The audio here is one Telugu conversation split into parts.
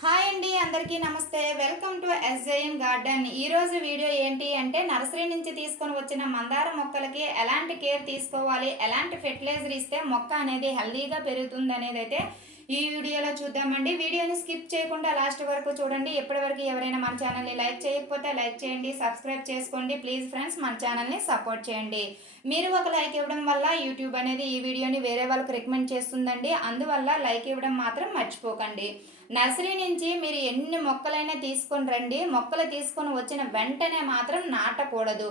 హాయ్ అండి, అందరికీ నమస్తే. Welcome to SJN garden. ఈరోజు వీడియో ఏంటి అంటే నర్సరీ నుంచి తీసుకొని వచ్చిన మందార మొక్కలకి ఎలాంటి కేర్ తీసుకోవాలి, ఎలాంటి ఫెర్టిలైజర్ ఇస్తే మొక్క అనేది హెల్దీగా పెరుగుతుంది అనేది అయితే ఈ వీడియోలో చూద్దామండి. వీడియోని స్కిప్ చేయకుండా లాస్ట్ వరకు చూడండి. ఎప్పటివరకు ఎవరైనా మన ఛానల్ని లైక్ చేయకపోతే లైక్ చేయండి, సబ్స్క్రైబ్ చేసుకోండి. ప్లీజ్ ఫ్రెండ్స్, మన ఛానల్ని సపోర్ట్ చేయండి. మీరు ఒక లైక్ ఇవ్వడం వల్ల యూట్యూబ్ అనేది ఈ వీడియోని వేరే వాళ్ళకి రికమెండ్ చేస్తుందండి. అందువల్ల లైక్ ఇవ్వడం మాత్రం మర్చిపోకండి. నర్సరీ నుంచి మీరు ఎన్ని మొక్కలైనా తీసుకొని రండి, మొక్కలు తీసుకొని వచ్చిన వెంటనే మాత్రం నాటకూడదు.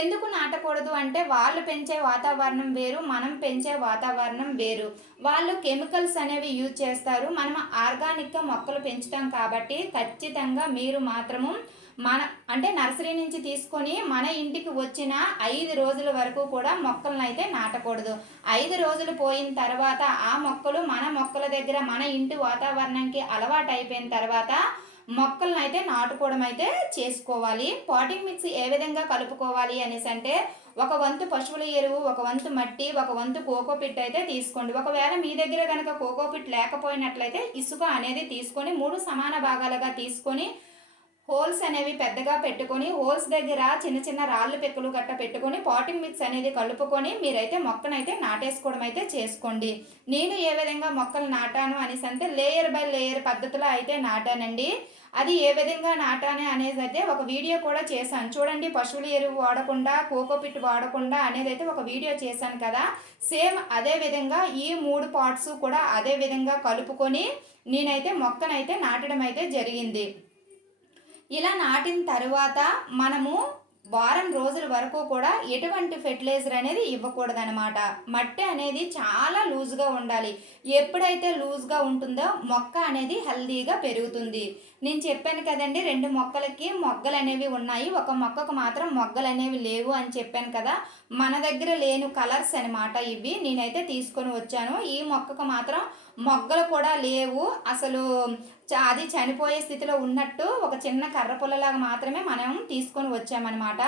ఎందుకు నాటకూడదు అంటే వాళ్ళు పెంచే వాతావరణం వేరు, మనం పెంచే వాతావరణం వేరు. వాళ్ళు కెమికల్స్ అనేవి యూజ్ చేస్తారు, మనం ఆర్గానిక్గా మొక్కలు పెంచుతాం. కాబట్టి ఖచ్చితంగా మీరు మాత్రము అంటే నర్సరీ నుంచి తీసుకొని మన ఇంటికి వచ్చిన 5 రోజుల వరకు కూడా మొక్కలను అయితే నాటకూడదు. 5 రోజులు పోయిన తర్వాత ఆ మొక్కలు మన మొక్కల దగ్గర మన ఇంటి వాతావరణానికి అలవాటు అయిపోయిన తర్వాత మొక్కలను అయితే నాటుకోవడం అయితే చేసుకోవాలి. పాటింగ్ మిక్స్ ఏ విధంగా కలుపుకోవాలి అనేసి అంటే ఒక వంతు పశువుల ఎరువు, ఒక వంతు మట్టి, ఒక వంతు కోకోపిట్ అయితే తీసుకోండి. ఒకవేళ మీ దగ్గర కనుక కోకోపిట్ లేకపోయినట్లయితే ఇసుక అనేది తీసుకొని 3 సమాన భాగాలుగా తీసుకొని హోల్స్ అనేవి పెద్దగా పెట్టుకొని హోల్స్ దగ్గర చిన్న చిన్న రాళ్ళు పెక్కలు గట్ట పెట్టుకొని పాటింగ్ మిక్స్ అనేది కలుపుకొని మీరైతే మొక్కనైతే నాటేసుకోవడం అయితే చేసుకోండి. నేను ఏ విధంగా మొక్కలు నాటాను అనేసి అంటే లేయర్ బై లేయర్ పద్ధతిలో అయితే నాటానండి. అది ఏ విధంగా నాటాను అనేది అయితే ఒక వీడియో కూడా చేశాను చూడండి. పశువుల ఎరువు వాడకుండా కోకోపిట్ వాడకుండా అనేది అయితే ఒక వీడియో చేశాను కదా. సేమ్ అదే విధంగా ఈ 3 పార్ట్స్ కూడా అదే విధంగా కలుపుకొని నేనైతే మొక్కనైతే నాటడం అయితే జరిగింది. ఇలా నాటిన తర్వాత మనము వారం రోజుల వరకు కూడా ఎటువంటి ఫెర్టిలైజర్ అనేది ఇవ్వకూడదనమాట. మట్టి అనేది చాలా లూజ్గా ఉండాలి. ఎప్పుడైతే లూజ్గా ఉంటుందో మొక్క అనేది హెల్దీగా పెరుగుతుంది. నేను చెప్పాను కదండి, 2 మొక్కలకి మొగ్గలు అనేవి ఉన్నాయి, ఒక మొక్కకు మాత్రం మొగ్గలు అనేవి లేవు అని చెప్పాను కదా. మన దగ్గర లేని కలర్స్ అనమాట ఇవి. నేనైతే తీసుకొని వచ్చాను. ఈ మొక్కకు మాత్రం మొగ్గలు కూడా లేవు అసలు. అది చనిపోయే స్థితిలో ఉన్నట్టు ఒక చిన్న కర్ర పుల్లలాగా మాత్రమే మనం తీసుకొని వచ్చామన్నమాట.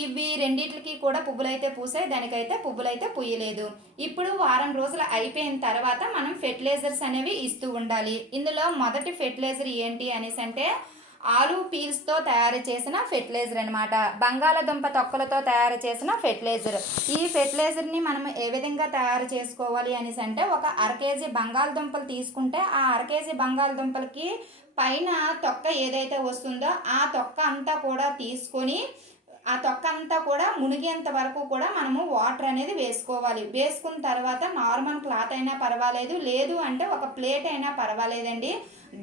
ఇవి రెండిట్లకి కూడా పువ్వులైతే పూసాయి, దానికైతే పువ్వులైతే పూయలేదు. ఇప్పుడు వారం రోజులు అయిపోయిన తర్వాత మనం ఫెర్టిలైజర్స్ అనేవి ఇస్తూ ఉండాలి. ఇందులో మొదటి ఫెర్టిలైజర్ ఏంటి అనేసి అంటే ఆలు పీల్స్తో తయారు చేసిన ఫెర్టిలైజర్ అనమాట. బంగాళదుంప తొక్కలతో తయారు చేసిన ఫెర్టిలైజర్. ఈ ఫెర్టిలైజర్ని మనం ఏ విధంగా తయారు చేసుకోవాలి అనేసి అంటే ఒక 1/2 కేజీ బంగాళదుంపలు తీసుకుంటే ఆ 1/2 కేజీ బంగాళదుంపలకి పైన తొక్క ఏదైతే వస్తుందో ఆ తొక్క అంతా కూడా తీసుకొని ఆ తొక్క అంతా కూడా మునిగేంత వరకు కూడా మనము వాటర్ అనేది వేసుకోవాలి. వేసుకున్న తర్వాత నార్మల్ క్లాత్ అయినా పర్వాలేదు, లేదు అంటే ఒక ప్లేట్ అయినా పర్వాలేదండి.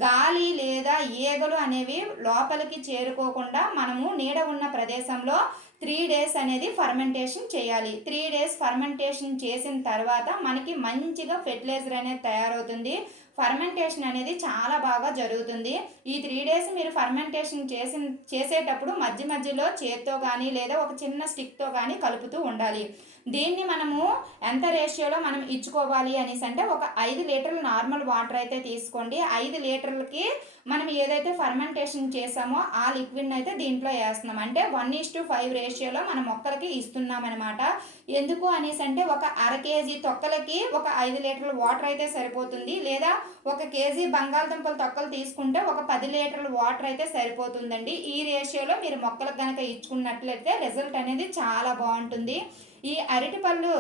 గాలి లేదా ఈగలు అనేవి లోపలికి చేరుకోకుండా మనము నీడ ఉన్న ప్రదేశంలో 3 డేస్ అనేది ఫర్మెంటేషన్ చేయాలి. 3 డేస్ ఫర్మెంటేషన్ చేసిన తర్వాత మనకి మంచిగా ఫెర్టిలైజర్ అనేది తయారవుతుంది. ఫర్మెంటేషన్ అనేది చాలా బాగా జరుగుతుంది. ఈ 3 డేస్ మీరు ఫర్మెంటేషన్ చేసేటప్పుడు మధ్యలో చేత్తో కానీ లేదా ఒక చిన్న స్టిక్తో కానీ కలుపుతూ ఉండాలి. దీన్ని మనము ఎంత రేషియోలో మనం ఇచ్చుకోవాలి అనేసి అంటే ఒక 5 లీటర్లు నార్మల్ వాటర్ అయితే తీసుకోండి. 5 లీటర్లకి మనం ఏదైతే ఫర్మెంటేషన్ చేసామో ఆ లిక్విడ్ని అయితే దీంట్లో వేస్తున్నాం. అంటే 1:5 రేషియోలో మన మొక్కలకి ఇస్తున్నాం అనమాట. ఎందుకు అనేసి అంటే ఒక 1/2 కేజీ తొక్కలకి ఒక 5 లీటర్ల వాటర్ అయితే సరిపోతుంది. లేదా 1 కేజీ బంగాళదుంపల తొక్కలు తీసుకుంటే ఒక 10 లీటర్ల వాటర్ అయితే సరిపోతుందండి. ఈ రేషియోలో మీరు మొక్కలకు కనుక ఇచ్చుకున్నట్లయితే రిజల్ట్ అనేది చాలా బాగుంటుంది. ఈ అరటిపళ్ళు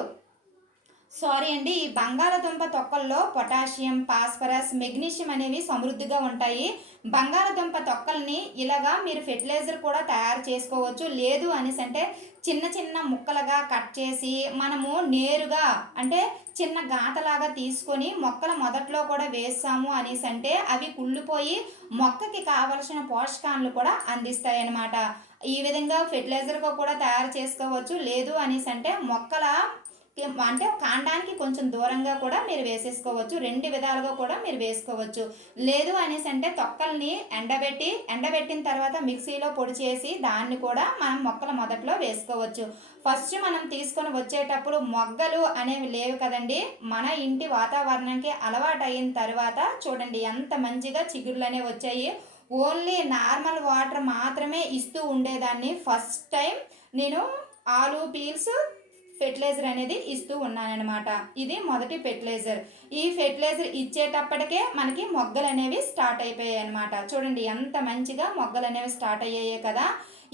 ఈ బంగాళదుంప తొక్కల్లో పొటాషియం, ఫాస్ఫరస్, మెగ్నీషియం అనేవి సమృద్ధిగా ఉంటాయి. బంగాళదుంప తొక్కల్ని ఇలాగా మీరు ఫెర్టిలైజర్ కూడా తయారు చేసుకోవచ్చు. లేదు అనేసి అంటే చిన్న చిన్న ముక్కలుగా కట్ చేసి మనము నేరుగా అంటే చిన్న గాతలాగా తీసుకొని మొక్కల మొదట్లో కూడా వేస్తాము అనేసి అంటే అవి కుళ్ళిపోయి మొక్కకి కావలసిన పోషకాలను కూడా అందిస్తాయి అన్నమాట. ఈ విధంగా ఫెర్టిలైజర్గా కూడా తయారు చేసుకోవచ్చు. లేదు అనేసి అంటే మొక్కల అంటే కాండానికి కొంచెం దూరంగా కూడా మీరు వేసేసుకోవచ్చు. 2 విధాలుగా కూడా మీరు వేసుకోవచ్చు. లేదు అనేసి అంటే తొక్కల్ని ఎండబెట్టిన తర్వాత మిక్సీలో పొడి చేసి దాన్ని కూడా మనం మొక్కల మొదట్లో వేసుకోవచ్చు. ఫస్ట్ మనం తీసుకొని వచ్చేటప్పుడు మొగ్గలు అనేవి లేవు కదండి. మన ఇంటి వాతావరణానికి అలవాటు అయిన తర్వాత చూడండి ఎంత మంచిగా చిగుర్లు అనేవి వచ్చాయి. ఓన్లీ నార్మల్ వాటర్ మాత్రమే ఇస్తూ ఉండేదాన్ని. ఫస్ట్ టైం నేను ఆలు పీల్స్ ఫెర్టిలైజర్ అనేది ఇస్తూ ఉన్నానన్నమాట. ఇది మొదటి ఫెర్టిలైజర్. ఈ ఫెర్టిలైజర్ ఇచ్చేటప్పటికే మనకి మొగ్గలు అనేవి స్టార్ట్ అయిపోయాయి అన్నమాట. చూడండి ఎంత మంచిగా మొగ్గలు అనేవి స్టార్ట్ అయ్యాయి కదా.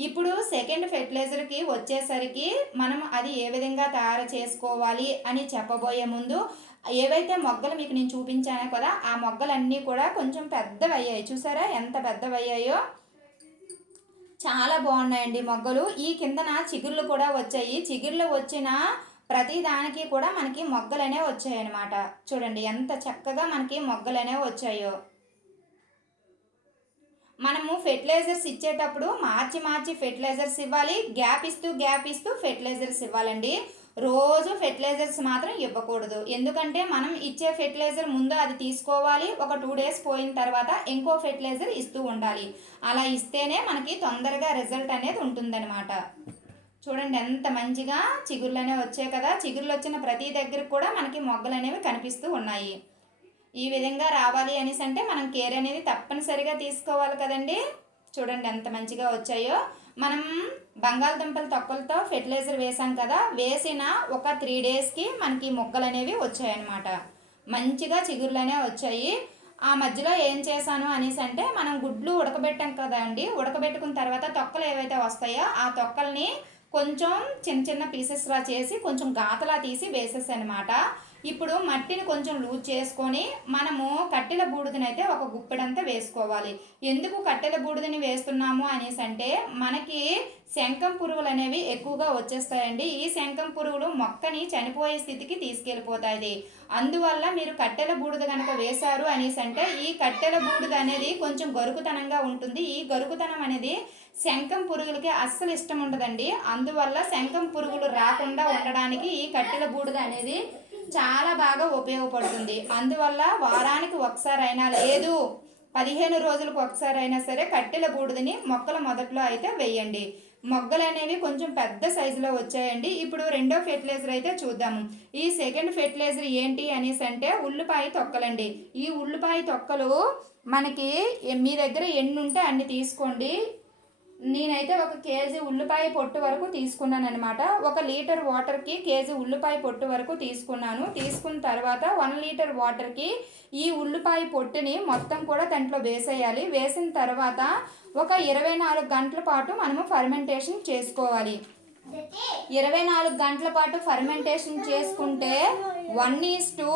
ఇప్పుడు సెకండ్ ఫెర్టిలైజర్కి వచ్చేసరికి మనం అది ఏ విధంగా తయారు చేసుకోవాలి అని చెప్పబోయే ముందు ఏవైతే మొగ్గలు మీకు నేను చూపించాను కదా, ఆ మొగ్గలన్నీ కూడా కొంచెం పెద్దవి అయ్యాయి. చూసారా ఎంత పెద్దవి అయ్యాయో, చాలా బాగున్నాయండి మొగ్గలు. ఈ కిందన చిగుర్లు కూడా వచ్చాయి. చిగుర్లు వచ్చిన ప్రతి దానికి కూడా మనకి మొగ్గలనే వచ్చాయి అన్నమాట. చూడండి ఎంత చక్కగా మనకి మొగ్గలనే వచ్చాయో. మనము ఫెర్టిలైజర్స్ ఇచ్చేటప్పుడు మార్చి మార్చి ఫెర్టిలైజర్స్ ఇవ్వాలి, గ్యాప్ ఇస్తూ ఫెర్టిలైజర్స్ ఇవ్వాలండి. రోజు ఫెర్టిలైజర్స్ మాత్రం ఇవ్వకూడదు. ఎందుకంటే మనం ఇచ్చే ఫెర్టిలైజర్ ముందు అది తీసుకోవాలి, ఒక 2 డేస్ పోయిన తర్వాత ఇంకో ఫెర్టిలైజర్ ఇస్తూ ఉండాలి. అలా ఇస్తేనే మనకి తొందరగా రిజల్ట్ అనేది ఉంటుందన్నమాట. చూడండి ఎంత మంచిగా చిగుర్లు అనేవి వచ్చాయి కదా. చిగుర్లు వచ్చిన ప్రతి దగ్గర కూడా మనకి మొగ్గలు అనేవి కనిపిస్తూ ఉన్నాయి. ఈ విధంగా రావాలి అనేసి అంటే మనం కేర్ అనేది తప్పనిసరిగా తీసుకోవాలి కదండి. చూడండి ఎంత మంచిగా వచ్చాయో. మనం బంగాళదుంపల తొక్కలతో ఫెర్టిలైజర్ వేసాం కదా, వేసిన ఒక 3 డేస్కి మనకి మొక్కలు అనేవి వచ్చాయన్నమాట. మంచిగా చిగుర్లు అనేవి వచ్చాయి. ఆ మధ్యలో ఏం చేశాను అనేసి అంటే, మనం గుడ్లు ఉడకబెట్టాం కదా అండి, ఉడకబెట్టుకున్న తర్వాత తొక్కలు ఏవైతే వస్తాయో ఆ తొక్కల్ని కొంచెం చిన్న చిన్న పీసెస్లా చేసి కొంచెం గాతలా తీసి వేసేసానమాట. ఇప్పుడు మట్టిని కొంచెం లూజ్ చేసుకొని మనము కట్టెల బూడిదనైతే ఒక గుప్పెడంతా వేసుకోవాలి. ఎందుకు కట్టెల బూడిదని వేస్తున్నాము అనేసి అంటే, మనకి శంఖం పురుగులు అనేవి ఎక్కువగా వచ్చేస్తాయండి. ఈ శంఖం పురుగులు మొక్కని చనిపోయే స్థితికి తీసుకెళ్ళిపోతాయి. అందువల్ల మీరు కట్టెల బూడిద కనుక వేశారు అనేసి అంటే, ఈ కట్టెల బూడిద అనేది కొంచెం గరుకుతనంగా ఉంటుంది. ఈ గరుకుతనం అనేది శంఖం పురుగులకి అస్సలు ఇష్టం ఉండదండి. అందువల్ల శంఖం పురుగులు రాకుండా ఉండడానికి ఈ కట్టెల బూడిద అనేది చాలా బాగా ఉపయోగపడుతుంది. అందువల్ల వారానికి ఒకసారి అయినా, లేదు 15 రోజులకు ఒకసారి అయినా సరే కట్టెల బూడిదని మొక్కల మొదట్లో అయితే వేయండి. మొగ్గలు అనేవి కొంచెం పెద్ద సైజులో వచ్చాయండి. ఇప్పుడు రెండో ఫెర్టిలైజర్ అయితే చూద్దాము. ఈ సెకండ్ ఫెర్టిలైజర్ ఏంటి అనేసి అంటే ఉల్లిపాయ తొక్కలండి. ఈ ఉల్లిపాయ తొక్కలు మనకి మీ దగ్గర ఎన్ని ఉంటే అన్ని తీసుకోండి. నేనైతే 1 కేజీ ఉల్లిపాయ పొట్టు వరకు తీసుకున్నాను అనమాట. 1 లీటర్ వాటర్కి కేజీ ఉల్లిపాయ పొట్టు వరకు తీసుకున్నాను. తీసుకున్న తర్వాత 1 లీటర్ వాటర్కి ఈ ఉల్లిపాయ పొట్టుని మొత్తం కూడా దాంట్లో వేసేయాలి. వేసిన తర్వాత ఒక 24 గంటల పాటు మనము ఫర్మెంటేషన్ చేసుకోవాలి. 24 గంటల పాటు ఫర్మెంటేషన్ చేసుకుంటే 1:5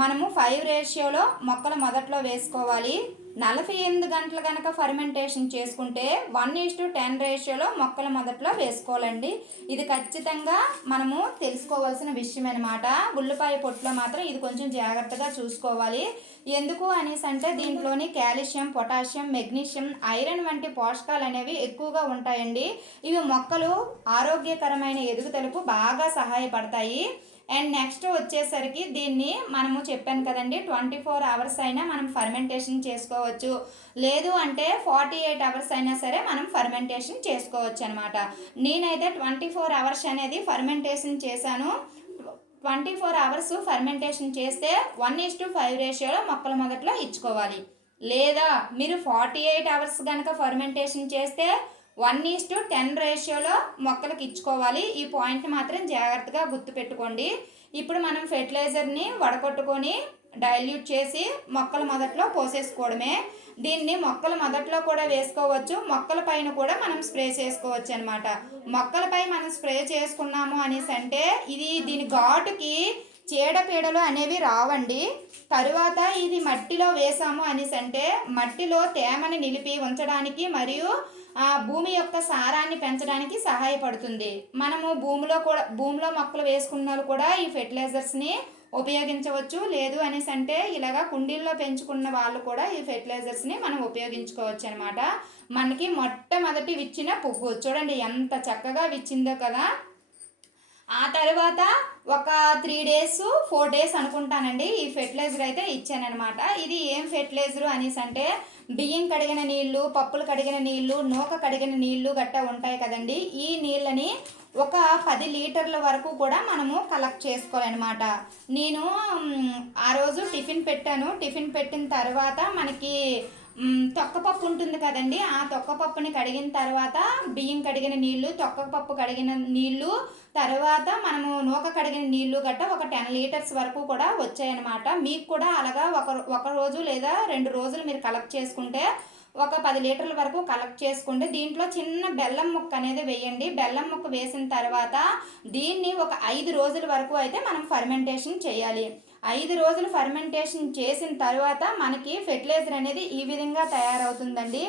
మనము 5 రేషియోలో మొక్కలు మొదట్లో వేసుకోవాలి. 48 గంటలు కనుక ఫర్మెంటేషన్ చేసుకుంటే 1:10 రేషియోలో మొక్కల మొదట్లో వేసుకోవాలండి. ఇది ఖచ్చితంగా మనము తెలుసుకోవాల్సిన విషయం అనమాట. ఉల్లిపాయ పొట్టులో మాత్రం ఇది కొంచెం జాగ్రత్తగా చూసుకోవాలి. ఎందుకు అనేసి అంటే దీంట్లోని కాల్షియం, పొటాషియం, మెగ్నీషియం, ఐరన్ వంటి పోషకాలు అనేవి ఎక్కువగా ఉంటాయండి. ఇవి మొక్కలు ఆరోగ్యకరమైన ఎదుగుదలకు బాగా సహాయపడతాయి. అండ్ నెక్స్ట్ వచ్చేసరికి దీన్ని మనము చెప్పాను కదండి, 24 అవర్స్ అయినా మనం ఫర్మెంటేషన్ చేసుకోవచ్చు. లేదు అంటే 48 అవర్స్ అయినా సరే మనం ఫర్మెంటేషన్ చేసుకోవచ్చు అనమాట. నేనైతే 24 అవర్స్ అనేది ఫర్మెంటేషన్ చేశాను. 24 అవర్స్ ఫర్మెంటేషన్ చేస్తే 1:5 రేషియోలో మొక్కల మొదట్లో ఇచ్చుకోవాలి. లేదా మీరు 48 అవర్స్ కనుక ఫర్మెంటేషన్ చేస్తే 1:10 రేషియోలో మొక్కలకు ఇచ్చుకోవాలి. ఈ పాయింట్ మాత్రం జాగ్రత్తగా గుర్తుపెట్టుకోండి. ఇప్పుడు మనం ఫెర్టిలైజర్ని వడకొట్టుకొని డైల్యూట్ చేసి మొక్కల మొదట్లో పోసేసుకోవడమే. దీన్ని మొక్కల మొదట్లో కూడా వేసుకోవచ్చు, మొక్కల పైన కూడా మనం స్ప్రే చేసుకోవచ్చు అనమాట. మొక్కలపై మనం స్ప్రే చేసుకున్నాము అనేసి అంటే దీని ఘాటుకి చీడపీడలు అనేవి రావండి. తరువాత ఇది మట్టిలో వేసాము అనేసి అంటే మట్టిలో తేమని నిలిపి ఉంచడానికి మరియు భూమి యొక్క సారాన్ని పెంచడానికి సహాయపడుతుంది. మనము భూమిలో మొక్కలు వేసుకున్న వాళ్ళు కూడా ఈ ఫెర్టిలైజర్స్ని ఉపయోగించవచ్చు. లేదు అనేసి అంటే ఇలాగా కుండీల్లో పెంచుకున్న వాళ్ళు కూడా ఈ ఫెర్టిలైజర్స్ని మనం ఉపయోగించుకోవచ్చు అనమాట. మనకి మొట్టమొదటి విచ్చిన పువ్వు చూడండి ఎంత చక్కగా విచ్చిందో కదా. ఆ తర్వాత ఒక 3 డేస్ 4 డేస్ అనుకుంటానండి ఈ ఫెర్టిలైజర్ అయితే ఇచ్చానమాట. ఇది ఏం ఫెర్టిలైజరు అనేసి అంటే బియ్యం కడిగిన నీళ్ళు, పప్పులు కడిగిన నీళ్ళు, నూక కడిగిన నీళ్ళు గట్టా ఉంటాయి కదండి. ఈ నీళ్ళని ఒక 10 లీటర్ల వరకు కూడా మనము కలెక్ట్ చేసుకోవాలన్నమాట. నేను ఆ రోజు టిఫిన్ పెట్టాను. టిఫిన్ పెట్టిన తర్వాత మనకి తొక్కపప్పు ఉంటుంది కదండి, ఆ తొక్కపప్పుని కడిగిన తర్వాత బియ్యం కడిగిన నీళ్లు, తొక్కపప్పు కడిగిన నీళ్లు, తర్వాత మనము నూక కడిగిన నీళ్లు గట్ట ఒక 10 లీటర్స్ వరకు కూడా వచ్చాయన్నమాట. మీకు కూడా అలాగా ఒక రోజు లేదా 2 రోజులు మీరు కలెక్ట్ చేసుకుంటే ఒక 10 లీటర్ల వరకు కలెక్ట్ చేసుకుంటే దీంట్లో చిన్న బెల్లం ముక్క అనేది వేయండి. బెల్లం ముక్క వేసిన తర్వాత దీన్ని ఒక 5 రోజుల వరకు అయితే మనం ఫర్మెంటేషన్ చేయాలి. 5 రోజులు ఫర్మెంటేషన్ చేసిన తర్వాత మనకి ఫెర్టిలైజర్ అనేది ఈ విధంగా తయారవుతుందండి.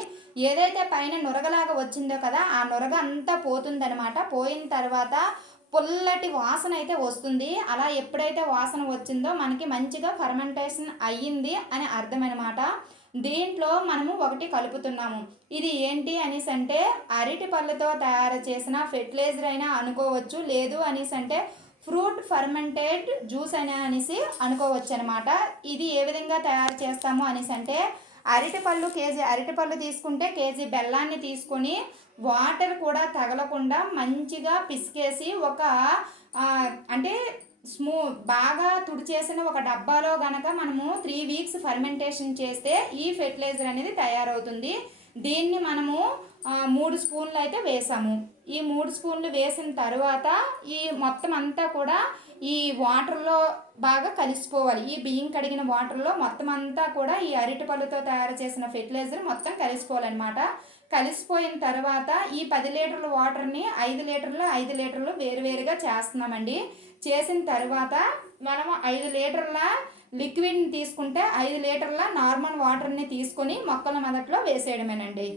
ఏదైతే పైన నురగలాగా వచ్చిందో కదా, ఆ నురగ అంతా పోతుందనమాట. పోయిన తర్వాత పుల్లటి వాసన అయితే వస్తుంది. అలా ఎప్పుడైతే వాసన వచ్చిందో మనకి మంచిగా ఫర్మెంటేషన్ అయ్యింది అని అర్థం అనమాట. దీంట్లో మనము ఒకటి కలుపుతున్నాము. ఇది ఏంటి అనేసి అంటే అరటి పళ్ళతో తయారు చేసిన ఫెర్టిలైజర్ అయినా అనుకోవచ్చు, లేదు అనేసి అంటే ఫ్రూట్ ఫర్మెంటెడ్ జ్యూస్ అయినా అనేసి అనుకోవచ్చు అనమాట. ఇది ఏ విధంగా తయారు చేస్తాము అనేసి అంటే కేజీ అరటిపళ్ళు తీసుకుంటే కేజీ బెల్లాన్ని తీసుకొని వాటర్ కూడా తగలకుండా మంచిగా పిసికేసి ఒక అంటే బాగా తుడిచేసిన ఒక డబ్బాలో గనక మనము 3 వీక్స్ ఫర్మెంటేషన్ చేస్తే ఈ ఫెర్టిలైజర్ అనేది తయారవుతుంది. దీన్ని మనము 3 స్పూన్లు అయితే వేసాము. ఈ 3 స్పూన్లు వేసిన తర్వాత ఈ మొత్తం అంతా కూడా ఈ వాటర్లో బాగా కలిసిపోవాలి. ఈ బియ్యం కడిగిన వాటర్లో మొత్తం అంతా కూడా ఈ అరటిపళ్ళతో తయారు చేసిన ఫెర్టిలైజర్ మొత్తం కలిసిపోవాలన్నమాట. కలిసిపోయిన తర్వాత ఈ 10 లీటర్ల వాటర్ని 5 లీటర్లు వేరువేరుగా చేస్తున్నామండి. చేసిన తర్వాత మనం 5 లీటర్ల లిక్విడ్ని తీసుకుంటే 5 లీటర్ల నార్మల్ వాటర్ని తీసుకొని మొక్కల మొదట్లో వేసేయడమేనండి.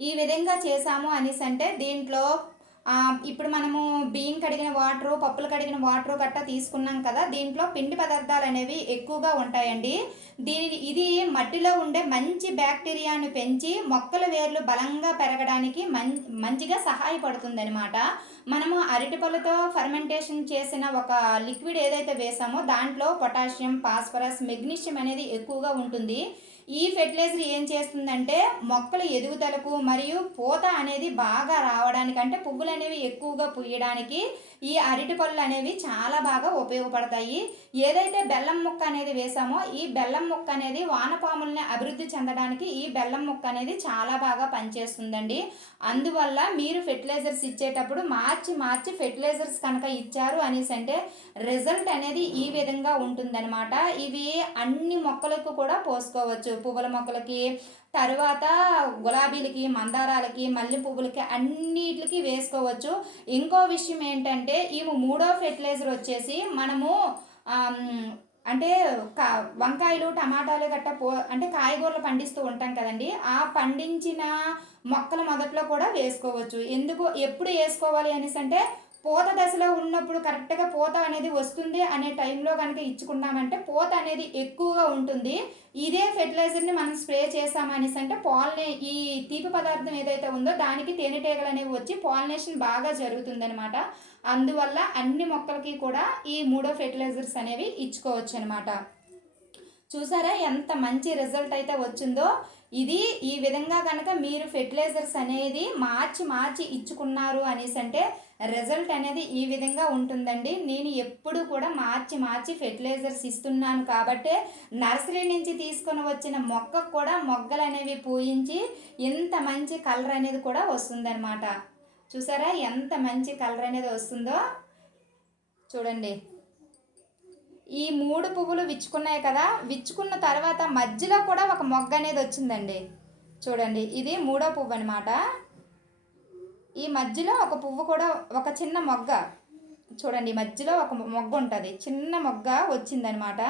ఈ విధంగా చేసాము అనేసి అంటే దీంట్లో ఇప్పుడు మనము బియ్యం కడిగిన వాటరు, పప్పులు కడిగిన వాటరు గట్టా తీసుకున్నాం కదా, దీంట్లో పిండి పదార్థాలు అనేవి ఎక్కువగా ఉంటాయండి. ఇది మట్టిలో ఉండే మంచి బ్యాక్టీరియాను పెంచి మొక్కల వేర్లు బలంగా పెరగడానికి మంచిగా సహాయపడుతుంది అనమాట. మనము అరటిపళ్ళతో ఫర్మెంటేషన్ చేసిన ఒక లిక్విడ్ ఏదైతే వేసామో దాంట్లో పొటాషియం, ఫాస్ఫరస్, మెగ్నీషియం అనేది ఎక్కువగా ఉంటుంది. ఈ ఫెర్టిలైజర్ ఏం చేస్తుందంటే మొక్కల ఎదుగుదలకు మరియు పూత అనేది బాగా రావడానికి, అంటే పువ్వులు అనేవి ఎక్కువగా పూయడానికి ఈ అరటి పళ్ళు అనేవి చాలా బాగా ఉపయోగపడతాయి. ఏదైతే బెల్లం ముక్క అనేది వేసామో ఈ బెల్లం ముక్క అనేది వానపాముల్ని అభివృద్ధి చెందడానికి ఈ బెల్లం ముక్క అనేది చాలా బాగా పనిచేస్తుందండి. అందువల్ల మీరు ఫెర్టిలైజర్స్ ఇచ్చేటప్పుడు మార్చి ఫెర్టిలైజర్స్ కనుక ఇచ్చారు అనేసి అంటే రిజల్ట్ అనేది ఈ విధంగా ఉంటుందన్నమాట. ఇవి అన్ని మొక్కలకు కూడా పోసుకోవచ్చు. పువ్వుల మొక్కలకి, తర్వాత గులాబీలకి, మందారాలకి, మల్లె పువ్వులకి అన్నిటికి వేసుకోవచ్చు. ఇంకో విషయం ఏంటంటే ఈ 3వ ఫెర్టిలైజర్ వచ్చేసి మనము అంటే వంకాయలు, టమాటాలు గట్ట అంటే కాయగూరలు పండిస్తూ ఉంటాం కదండి, ఆ పండించిన మొక్కల మొదట్లో కూడా వేసుకోవచ్చు. ఎప్పుడు వేసుకోవాలి అనేసి అంటే పూత దశలో ఉన్నప్పుడు కరెక్ట్గా పూత అనేది వస్తుంది అనే టైంలో కనుక ఇచ్చుకున్నామంటే పూత అనేది ఎక్కువగా ఉంటుంది. ఇదే ఫెర్టిలైజర్ని మనం స్ప్రే చేసామనేసి అంటే ఈ తీపి పదార్థం ఏదైతే ఉందో దానికి తేనెటీగలు అనేవి వచ్చి పాలినేషన్ బాగా జరుగుతుందనమాట. అందువల్ల అన్ని మొక్కలకి కూడా ఈ 3వ ఫెర్టిలైజర్స్ అనేవి ఇచ్చుకోవచ్చు అనమాట. చూసారా ఎంత మంచి రిజల్ట్ అయితే వచ్చిందో. ఇది ఈ విధంగా కనుక మీరు ఫెర్టిలైజర్స్ అనేది మార్చి ఇచ్చుకున్నారు అనేసి అంటే రిజల్ట్ అనేది ఈ విధంగా ఉంటుందండి. నేను ఎప్పుడు కూడా మార్చి ఫెర్టిలైజర్స్ ఇస్తున్నాను కాబట్టి నర్సరీ నుంచి తీసుకొని వచ్చిన మొక్కకు కూడా మొగ్గలు అనేవి పూయించి ఎంత మంచి కలర్ అనేది కూడా వస్తుందన్నమాట. చూసారా ఎంత మంచి కలర్ అనేది వస్తుందో చూడండి. ఈ 3 పువ్వులు విచ్చుకున్నాయి కదా, విచ్చుకున్న తర్వాత మధ్యలో కూడా ఒక మొగ్గ అనేది వచ్చిందండి. చూడండి, ఇది 3వ పువ్వు అనమాట. ఈ మధ్యలో ఒక పువ్వు కూడా, ఒక చిన్న మొగ్గ చూడండి, మధ్యలో ఒక మొగ్గ ఉంటుంది, చిన్న మొగ్గ వచ్చిందనమాట.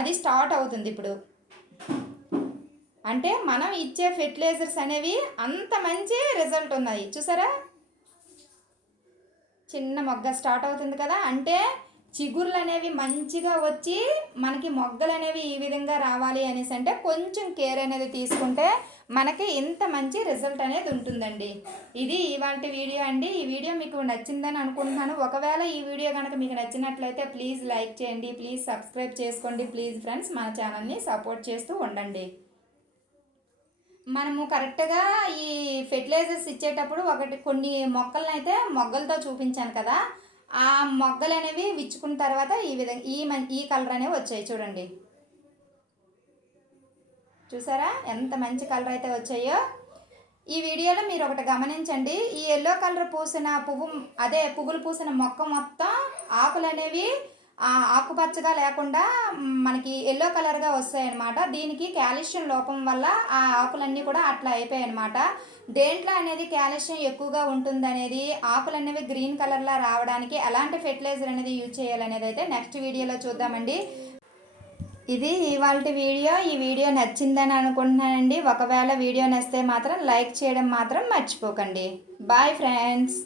అది స్టార్ట్ అవుతుంది ఇప్పుడు. అంటే మనం ఇచ్చే ఫెర్టిలైజర్స్ అనేవి అంత మంచి రిజల్ట్ ఉన్నాయి. చూసారా, చిన్న మొగ్గ స్టార్ట్ అవుతుంది కదా, అంటే చిగుర్లు అనేవి మంచిగా వచ్చి మనకి మొగ్గలు అనేవి ఈ విధంగా రావాలి అనేసి అంటే కొంచెం కేర్ అనేది తీసుకుంటే మనకి ఇంత మంచి రిజల్ట్ అనేది ఉంటుందండి. ఇది ఇవాల్టి వీడియో అండి. ఈ వీడియో మీకు నచ్చిందని అనుకుంటున్నాను. ఒకవేళ ఈ వీడియో కనుక మీకు నచ్చినట్లయితే ప్లీజ్ లైక్ చేయండి, ప్లీజ్ సబ్స్క్రైబ్ చేసుకోండి. ప్లీజ్ ఫ్రెండ్స్, మన ఛానల్ని సపోర్ట్ చేస్తూ ఉండండి. మనము కరెక్ట్గా ఈ ఫెర్టిలైజర్స్ ఇచ్చేటప్పుడు కొన్ని మొక్కలను అయితే మొగ్గలతో చూపించాను కదా, ఆ మొగ్గలు అనేవి విచ్చుకున్న తర్వాత ఈ విధంగా ఈ కలర్ అనేవి వచ్చాయి చూడండి. చూసారా ఎంత మంచి కలర్ అయితే వచ్చాయో. ఈ వీడియోలో మీరు ఒకటి గమనించండి, ఈ ఎల్లో కలర్ పూసిన పువ్వులు పూసిన మొక్క మొత్తం ఆకులు అనేవి ఆకుపచ్చగా లేకుండా మనకి ఎల్లో కలర్గా వస్తాయన్నమాట. దీనికి కాల్షియం లోపం వల్ల ఆ ఆకులన్నీ కూడా అట్లా అయిపోయాయి అనమాట. దేంట్లో అనేది కాల్షియం ఎక్కువగా ఉంటుందనేది, ఆకులు అనేవి గ్రీన్ కలర్లా రావడానికి ఎలాంటి ఫెర్టిలైజర్ అనేది యూజ్ చేయాలనేది అయితే నెక్స్ట్ వీడియోలో చూద్దామండి. ఇది ఇవాల్టి వీడియో. ఈ వీడియో నచ్చిందని అనుకుంటున్నానండి. ఒకవేళ వీడియో నచ్చితే మాత్రం లైక్ చేయడం మాత్రం మర్చిపోకండి. Bye friends.